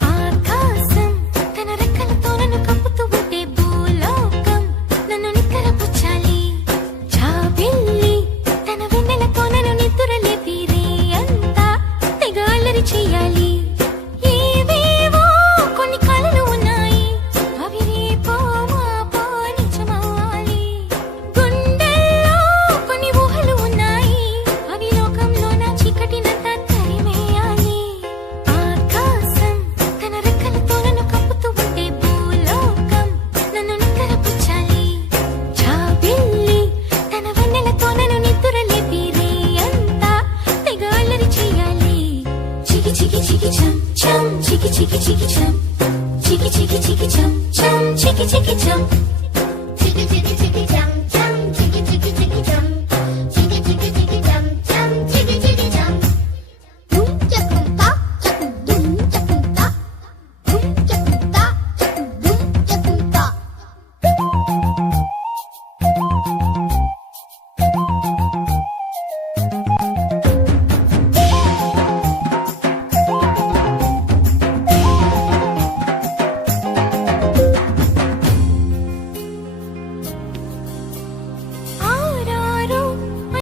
ఆకాశం తన రెక్కలతో నన్ను కప్పుతూ ఉంటే భూలోకం నన్ను నిక్కరపుచ్చాలి. జాబిల్లి తన వెన్నెలతో నన్ను నిద్రలేపి రే అంతా తెగ అల్లరి చెయ్యాలి. ఏవేవో కొన్ని కలలు ఉన్నాయి, అవి రేపో మాపో నిజమవ్వాలి. గుండెల్లో కొన్ని ఊహలు ఉన్నాయి, అవి లోకంలో నా చీకటినంతా తరిమేయాలి. ఆకాశం తన రెక్కలతో నన్ను కప్పుతూ ఉంటే భూలోకం నన్ను నిక్కరపుచ్చాలి. జాబిల్లి తన వెన్నెలతో నన్ను నిద్రలేపి రే అంతా తెగ అల్లరి చెయ్యాలి. చికి చికి చికి చం చం చికి చికి చికి చం చికి చికి చికి చం చం చికి చికి చం.